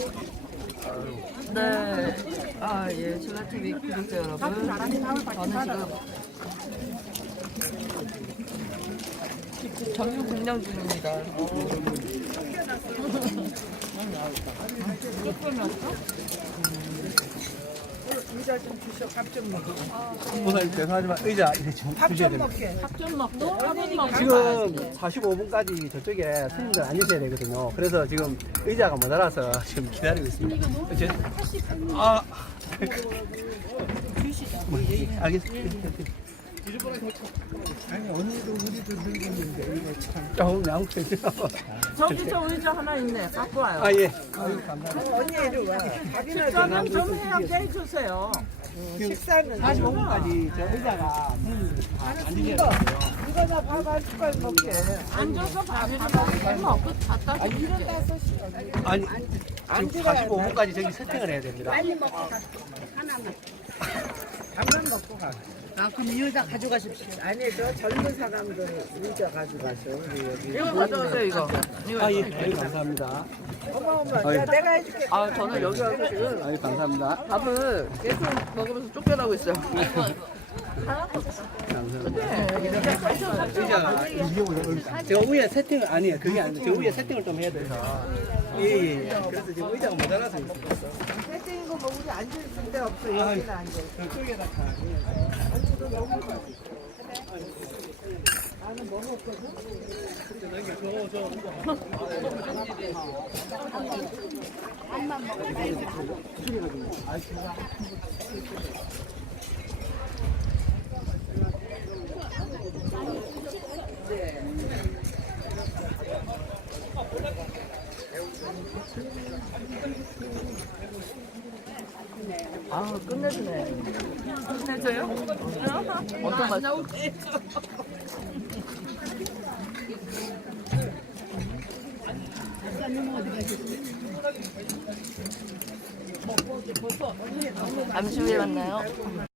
네. 아, 예. 신라TV 구독자 여러분. 저는 지금 정유 공장 중입니다. 의자 좀 주셔. 밥 좀 먹어. 우선 죄송하지만 의자 이제 좀 밥 주셔야 좀 됩니다. 먹게. 밥 좀 먹고 지금 45분까지 저쪽에 손님들 앉으셔야 되거든요. 그래서 지금 의자가 모자라서 지금 기다리고 있습니다. 아, 뭐, 알겠습니다. 아니 오늘도 우리도 늙었는데 이거 참. 조금 양보해줘. 저기 저 의자 하나 있네. 갖고 와요. 아, 예. 아유, 감사합니다. 언니 이리 와. 밥이나 좀. 저는 좀 해야 해주세요. 식사는 45분까지 저 의자가 앉으셔야 돼요. 이거 나 밥 한 숟갈 먹게. 앉아서 밥이랑 먹고 갖다 아니 드릴게요. 일어나서 시- 아니, 지금 45분까지 저기 세팅을 해야 됩니다. 빨리 먹고 가. 하나만. 밥만 먹고 가. 아 그럼 이 의자 가져가십시오. 아니 저 젊은 사람들 의자 가져가셔. 우리 여기. 이거 가져오세요, 이거. 아, 예. 아유, 감사합니다. 어머 야 내가 해줄게. 아, 저는 여기 와서 지금 아유, 감사합니다. 밥을 계속 먹으면서 쫓겨나고 있어요. 의자가 저 위에 세팅을 아니에요. 그게 아니고 저 위에 세팅을 좀 해야 돼서. 예. 그래서 지금 의자가 모자라서 있습니다. 세팅인 거뭐 우리 앉을 데 없어. 여기는 앉아. 저쪽에다 다. 나는 뭐 먹거든. 아, 끝내주네. 끝내줘요? 어떤 맛? 잠시 후에 만나요.